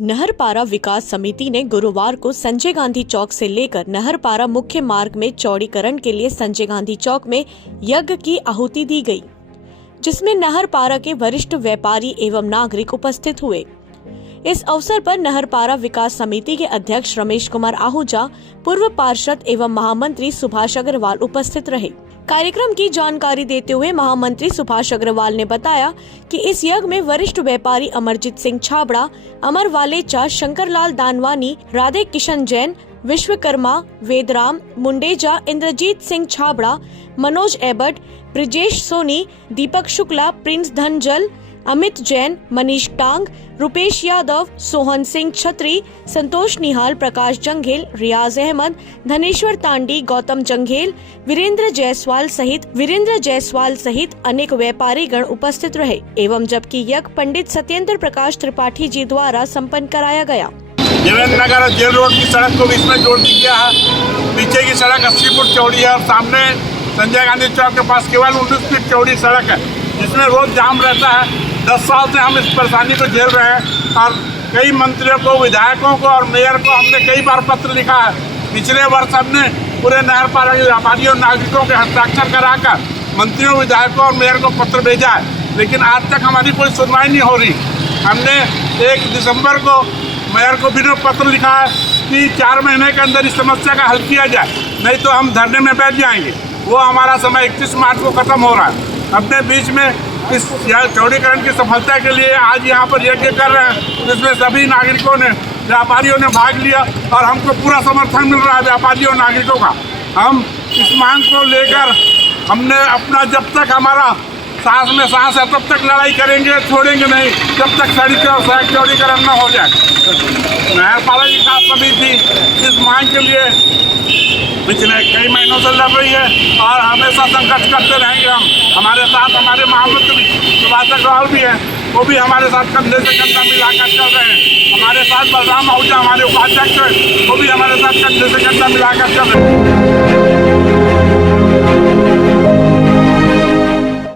नहरपारा विकास समिति ने गुरुवार को संजय गांधी चौक से लेकर नहरपारा मुख्य मार्ग में चौड़ीकरण के लिए संजय गांधी चौक में यज्ञ की आहुति दी गई, जिसमें नहरपारा के वरिष्ठ व्यापारी एवं नागरिक उपस्थित हुए। इस अवसर पर नहरपारा विकास समिति के अध्यक्ष रमेश कुमार आहूजा, पूर्व पार्षद एवं महामंत्री सुभाष अग्रवाल उपस्थित रहे। कार्यक्रम की जानकारी देते हुए महामंत्री सुभाष अग्रवाल ने बताया कि इस यज्ञ में वरिष्ठ व्यापारी अमरजीत सिंह छाबड़ा, अमर वालेचा, शंकरलाल दानवानी, राधे किशन जैन, विश्वकर्मा, वेदराम मुंडेजा, इंद्रजीत सिंह छाबड़ा, मनोज एबट, ब्रिजेश सोनी, दीपक शुक्ला, प्रिंस धनजल, अमित जैन, मनीष टांग, रुपेश यादव, सोहन सिंह छत्री, संतोष निहाल, प्रकाश जंघेल, रियाज अहमद, धनेश्वर तांडी, गौतम जंघेल, वीरेंद्र जायसवाल सहित अनेक व्यापारी गण उपस्थित रहे एवं जबकि यज्ञ पंडित सत्येंद्र प्रकाश त्रिपाठी जी द्वारा संपन्न कराया गया। देवेंद्र नगर जेल रोड की सड़क को भी इसमें जोड़ दिया है। पीछे की सड़क 80 फुट चौड़ी है और सामने संजय गांधी चौक के पास केवल 19 फीट चौड़ी सड़क है, जिसमें रोज जाम रहता है। 10 साल से हम इस परेशानी को झेल रहे हैं और कई मंत्रियों को, विधायकों को और मेयर को हमने कई बार पत्र लिखा है। पिछले वर्ष हमने पूरे नहरपारा के व्यापारियों और नागरिकों के हस्ताक्षर कराकर मंत्रियों, विधायकों और मेयर को पत्र भेजा है, लेकिन आज तक हमारी कोई सुनवाई नहीं हो रही। हमने 1 दिसंबर को मेयर को भी पत्र लिखा है कि 4 महीने के अंदर इस समस्या का हल किया जाए, नहीं तो हम धरने में बैठ जाएंगे। वो हमारा समय 31 मार्च को खत्म हो रहा है। अपने बीच में इस चौड़ीकरण की सफलता के लिए आज यहाँ पर यज्ञ कर रहे हैं, जिसमें सभी नागरिकों ने, व्यापारियों ने भाग लिया और हमको पूरा समर्थन मिल रहा है व्यापारियों और नागरिकों का। हम इस मांग को लेकर हमने अपना, जब तक हमारा सांस में सांस है तब तक लड़ाई करेंगे, छोड़ेंगे नहीं जब तक सड़क चौड़ीकरण न हो जाए। नहरपारा विकास समिति इस मांग के लिए पिछले कई महीनों से लड़ रही है और हमेशा संघर्ष करते रहेंगे। हमारे साथ हमारे महामंत्री सुभाष अग्रवाल भी हैं, वो भी हमारे साथ कंधे से कंधा मिलाकर चल रहे हैं। हमारे साथ बलराम आहूजा हमारे उपाध्यक्ष हैं, वो भी हमारे साथ कंधे से कंधा मिलाकर चल रहे हैं।